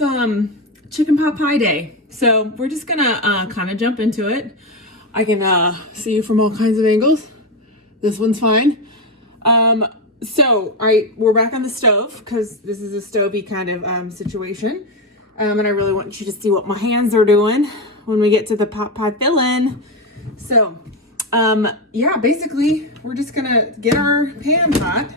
It's chicken pot pie day. So we're just gonna kind of jump into it. I can see you from all kinds of angles. This one's fine. We're back on the stove because this is a stovey kind of situation. And I really want you to see what my hands are doing when we get to the pot pie filling. So, basically we're just gonna get our pan hot.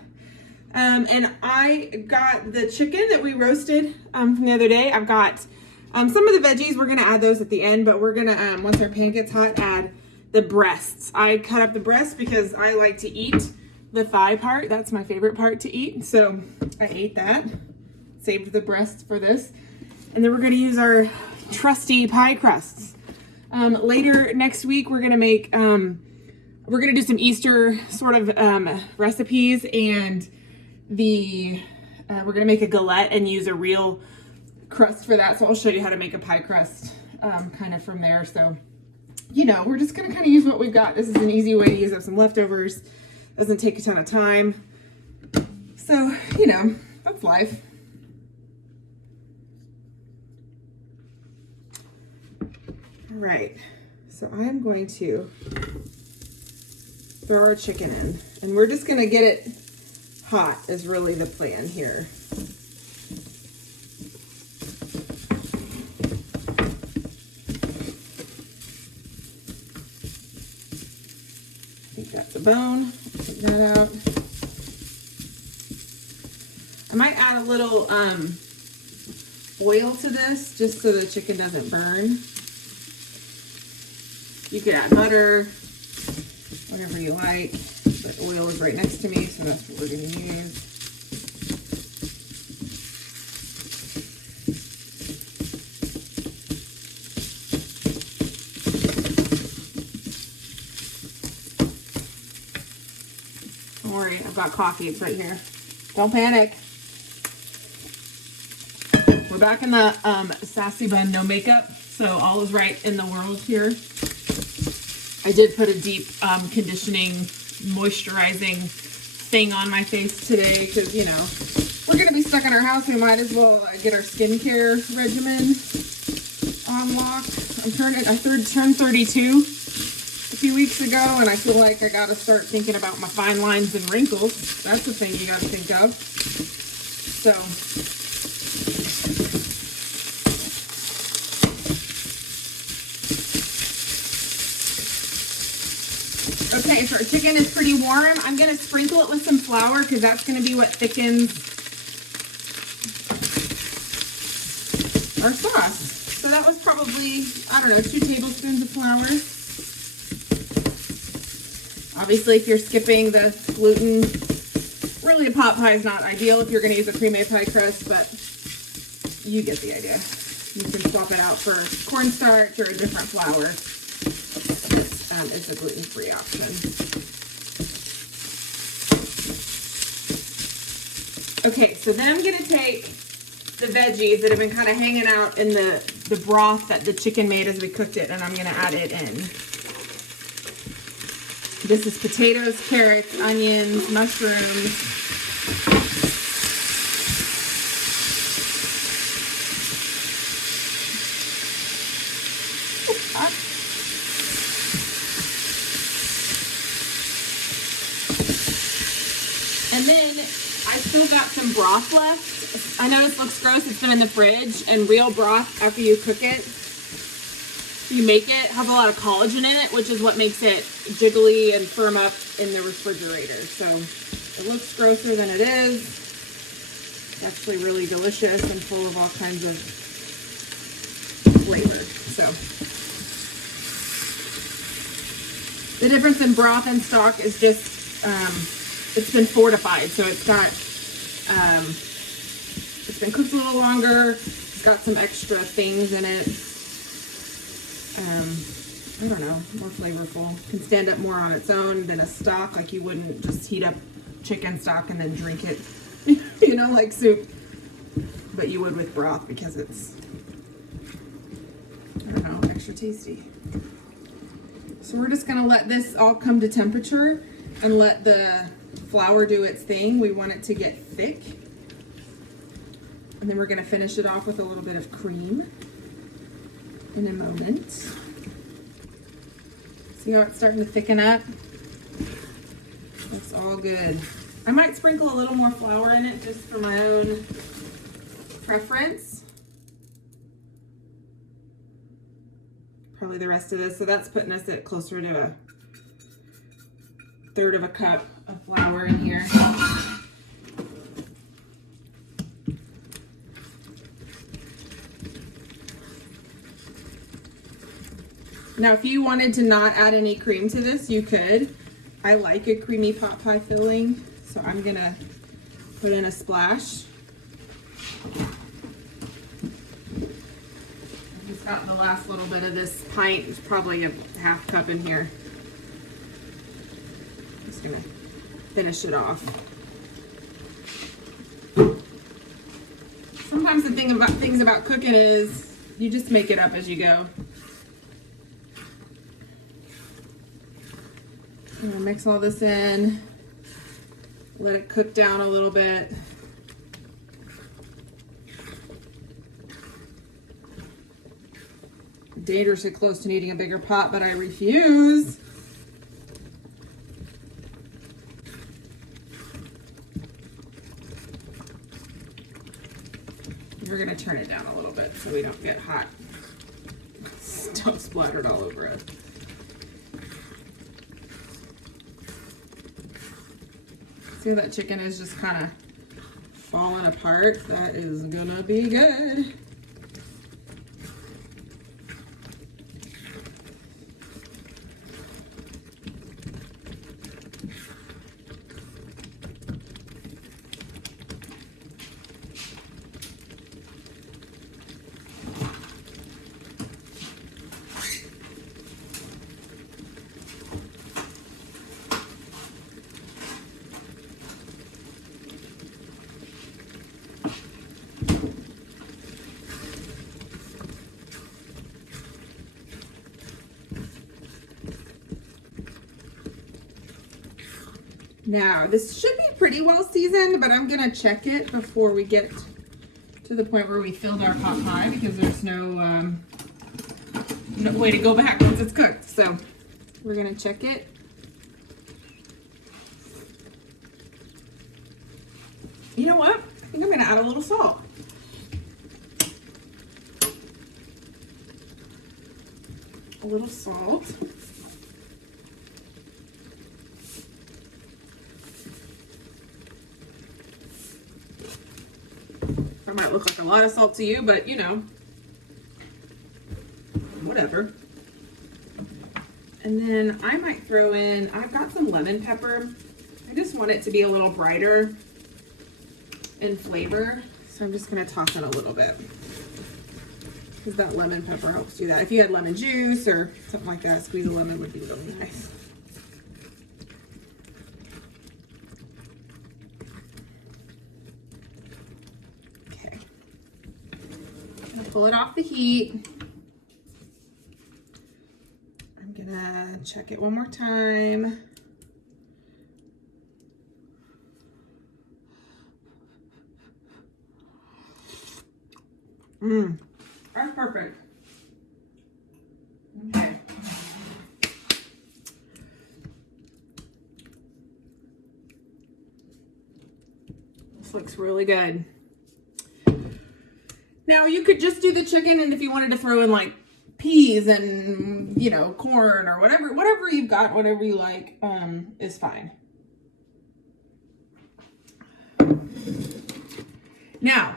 And I got the chicken that we roasted from the other day. I've got some of the veggies. We're gonna add those at the end, but we're gonna once our pan gets hot, add the breasts. I cut up the breast because I like to eat the thigh part. That's my favorite part to eat. So I ate that, saved the breast for this. And then we're gonna use our trusty pie crusts. Later next week, we're gonna make, we're gonna do some Easter sort of recipes, and we're gonna make a galette and use a real crust for that. So I'll show you how to make a pie crust kind of from there. So, you know, we're just gonna kind of use what we've got. This is an easy way to use up some leftovers. Doesn't take a ton of time. So, you know, that's life. All right, so I'm going to throw our chicken in, and we're just gonna get it hot is really the plan here. I think that's a bone. Take that out. I might add a little oil to this just so the chicken doesn't burn. You could add butter, whatever you like, but oil is right next to me, so that's what we're gonna use. Don't worry, I've got coffee, it's right here. Don't panic. We're back in the Sassy Bun no makeup, so all is right in the world here. I did put a deep conditioning, moisturizing thing on my face today because, you know, we're going to be stuck in our house. We might as well get our skincare regimen on lock. I turned 32 a few weeks ago, and I feel like I got to start thinking about my fine lines and wrinkles. That's the thing you got to think of. So... okay, so our chicken is pretty warm. I'm going to sprinkle it with some flour because that's going to be what thickens our sauce. So that was probably, I don't know, 2 tablespoons of flour. Obviously, if you're skipping the gluten, really a pot pie is not ideal if you're going to use a pre-made pie crust, but you get the idea. You can swap it out for cornstarch or a different flour. Is a gluten-free option. Okay, so then I'm going to take the veggies that have been kind of hanging out in the broth that the chicken made as we cooked it, and I'm going to add it in. This is potatoes, carrots, onions, mushrooms. And then I still got some broth left. I know this looks gross. It's been in the fridge. And real broth, after you cook it, you make it, has a lot of collagen in it, which is what makes it jiggly and firm up in the refrigerator. So it looks grosser than it is. It's actually really delicious and full of all kinds of flavor. So the difference in broth and stock is just it's been fortified, so it's got it's been cooked a little longer. It's got some extra things in it. I don't know, more flavorful. Can stand up more on its own than a stock. Like you wouldn't just heat up chicken stock and then drink it, you know, like soup. But you would with broth because it's, I don't know, extra tasty. So we're just gonna let this all come to temperature and let the flour do its thing. We want it to get thick. And then we're gonna finish it off with a little bit of cream in a moment. See how it's starting to thicken up? That's all good. I might sprinkle a little more flour in it just for my own preference. Probably the rest of this. So that's putting us at closer to a 1/3 of a cup of flour in here. Now, if you wanted to not add any cream to this, you could. I like a creamy pot pie filling, so I'm gonna put in a splash. I've just got the last little bit of this pint. It's probably a 1/2 cup in here. Just gonna finish it off. Sometimes the things about cooking is you just make it up as you go. I'm gonna mix all this in, let it cook down a little bit. Dangerously close to needing a bigger pot, but I refuse. We're gonna turn it down a little bit so we don't get hot stuff splattered all over it. See how that chicken is just kind of falling apart? That is gonna be good. Now, this should be pretty well seasoned, but I'm gonna check it before we get to the point where we filled our pot pie because there's no way to go back once it's cooked. So we're gonna check it. You know what? I think I'm gonna add a little salt. A little salt. That might look like a lot of salt to you, but you know, whatever. And then I might throw in, I've got some lemon pepper. I just want it to be a little brighter in flavor. So I'm just gonna toss in a little bit. Because that lemon pepper helps do that. If you had lemon juice or something like that, squeeze a lemon would be really nice. Pull it off the heat. I'm gonna check it one more time. That's perfect. Okay. This looks really good. Now you could just do the chicken, and if you wanted to throw in like peas and, you know, corn or whatever you've got, whatever you like, is fine. Now,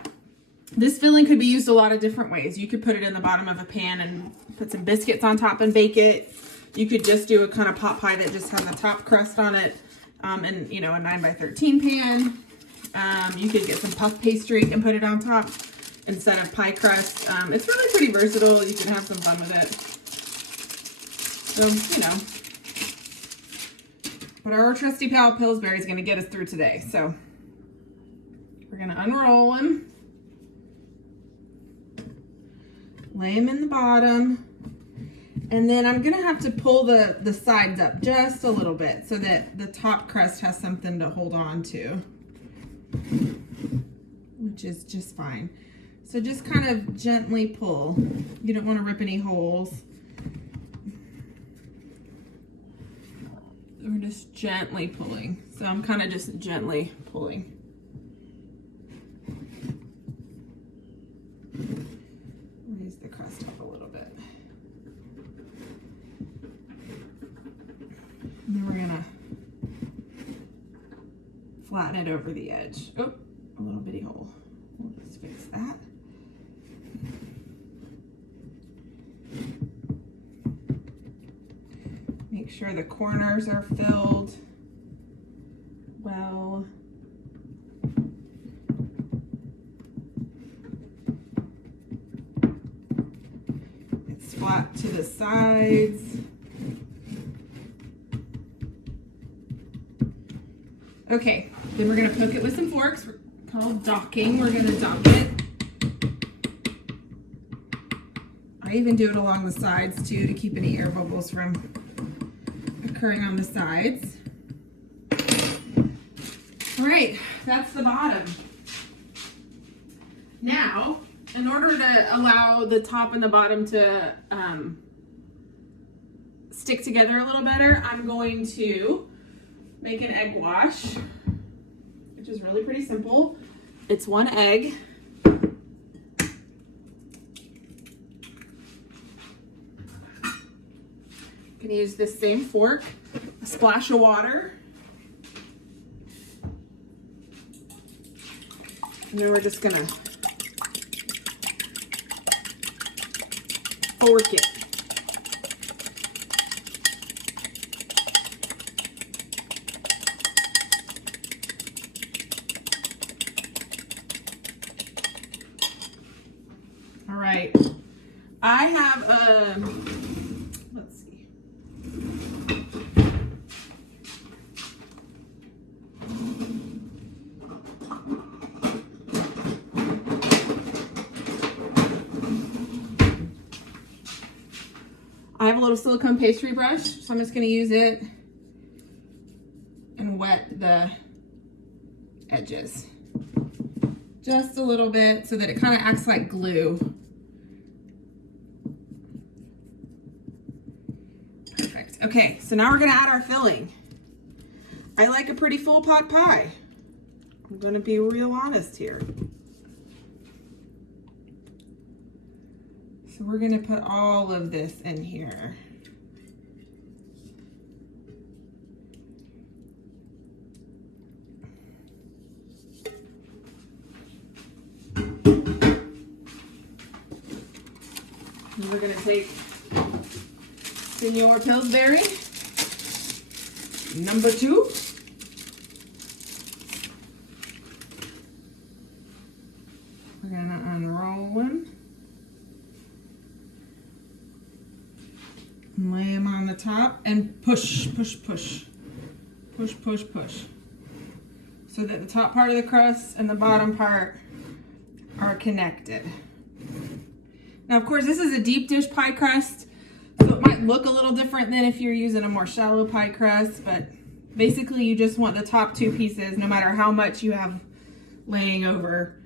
this filling could be used a lot of different ways. You could put it in the bottom of a pan and put some biscuits on top and bake it. You could just do a kind of pot pie that just has a top crust on it, and you know, a 9x13 pan. You could get some puff pastry and put it on top instead of pie crust. It's really pretty versatile. You can have some fun with it. So, you know. But our trusty pal Pillsbury is going to get us through today. So, we're going to unroll him. Lay him in the bottom. And then I'm going to have to pull the sides up just a little bit so that the top crust has something to hold on to. which is just fine. So just kind of gently pull. You don't want to rip any holes. We're just gently pulling. So I'm kind of just gently pulling. Raise the crust up a little bit. And then we're gonna flatten it over the edge. Oh, a little bitty hole. We'll just fix that. Make sure the corners are filled well. It's flat to the sides. Okay, then we're gonna poke it with some forks. We're called docking. We're gonna dock it. I even do it along the sides too to keep any air bubbles from occurring on the sides. All right, that's the bottom. Now, in order to allow the top and the bottom to stick together a little better, I'm going to make an egg wash, which is really pretty simple. It's 1 egg. You can use this same fork, a splash of water, and then we're just gonna fork it. All right, I have let's see. I have a little silicone pastry brush, so I'm just going to use it and wet the edges just a little bit so that it kind of acts like glue. Perfect. Okay, so now we're going to add our filling. I like a pretty full pot pie. I'm going to be real honest here. So we're going to put all of this in here. And we're going to take Senor Pillsbury, number 2. We're going to unroll him. And lay them on the top and push, push, push. Push, push, push. So that the top part of the crust and the bottom part are connected. Now, of course, this is a deep dish pie crust, so it might look a little different than if you're using a more shallow pie crust, but basically you just want the top 2 pieces, no matter how much you have laying over,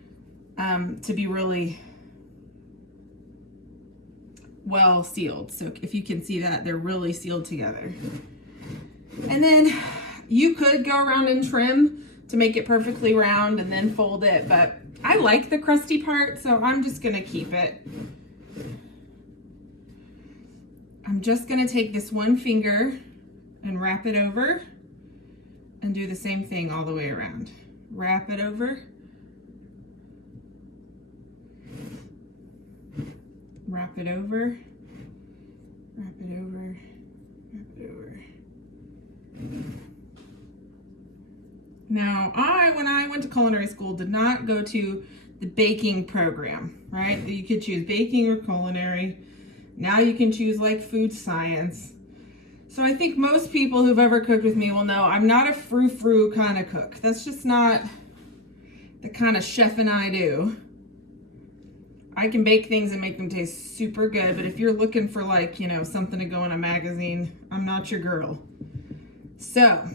to be really well sealed. So if you can see that, they're really sealed together. And then you could go around and trim to make it perfectly round and then fold it, but I like the crusty part, so I'm just gonna keep it. I'm just gonna take this one finger and wrap it over and do the same thing all the way around. Wrap it over. Wrap it over, wrap it over, wrap it over. Now, when I went to culinary school, did not go to the baking program, right? You could choose baking or culinary. Now you can choose like food science. So I think most people who've ever cooked with me will know I'm not a frou-frou kind of cook. That's just not the kind of chef and I do. I can bake things and make them taste super good, but if you're looking for like, you know, something to go in a magazine, I'm not your girl. So,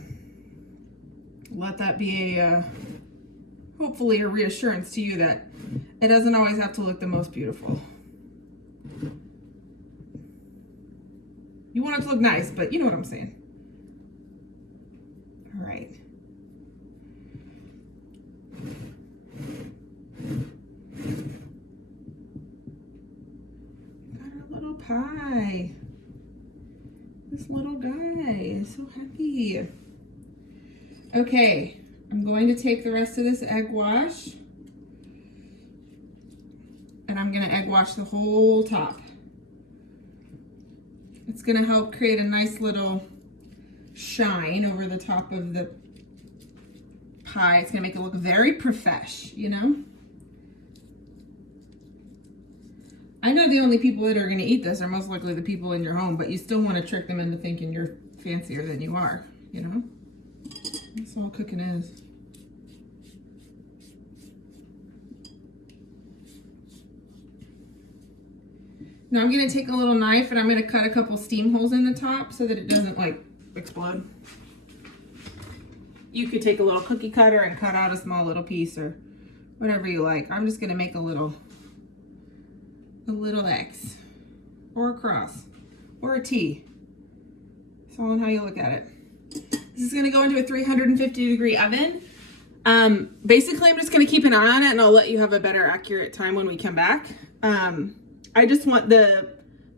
let that be a hopefully a reassurance to you that it doesn't always have to look the most beautiful. You want it to look nice, but you know what I'm saying. All right. Got our little pie. This little guy is so happy. Okay, I'm going to take the rest of this egg wash and I'm going to egg wash the whole top. It's going to help create a nice little shine over the top of the pie. It's going to make it look very profesh, you know? I know the only people that are going to eat this are most likely the people in your home, but you still want to trick them into thinking you're fancier than you are, you know? That's all cooking is. Now I'm going to take a little knife and I'm going to cut a couple steam holes in the top so that it doesn't like explode. You could take a little cookie cutter and cut out a small little piece or whatever you like. I'm just going to make a little X or a cross or a T. It's all on how you look at it. This is going to go into a 350-degree oven. Basically, I'm just going to keep an eye on it and I'll let you have a better accurate time when we come back. I just want the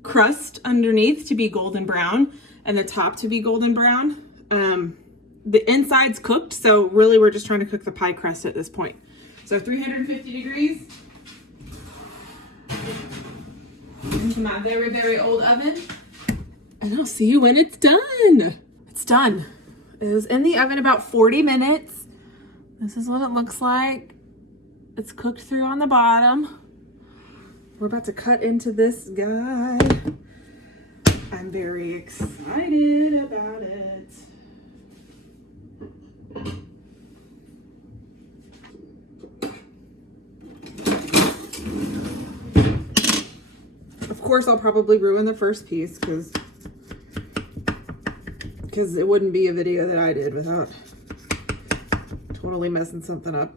crust underneath to be golden brown and the top to be golden brown. The inside's cooked, so really we're just trying to cook the pie crust at this point. So 350 degrees. Into my very, very old oven. And I'll see you when it's done. It's done. It was in the oven about 40 minutes. This is what it looks like. It's cooked through on the bottom. We're about to cut into this guy. I'm very excited about it. Of course, I'll probably ruin the first piece because it wouldn't be a video that I did without totally messing something up.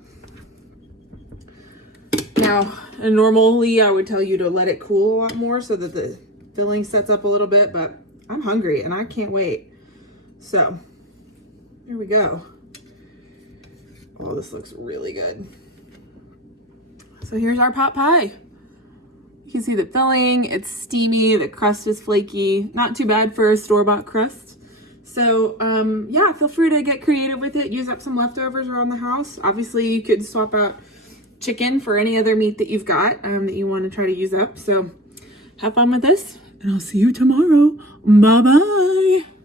Now, normally I would tell you to let it cool a lot more so that the filling sets up a little bit, but I'm hungry and I can't wait. So, here we go. Oh, this looks really good. So here's our pot pie. You can see the filling, it's steamy, the crust is flaky. Not too bad for a store-bought crust. So, yeah, feel free to get creative with it. Use up some leftovers around the house. Obviously, you could swap out chicken for any other meat that you've got that you want to try to use up. So, have fun with this, and I'll see you tomorrow. Bye-bye.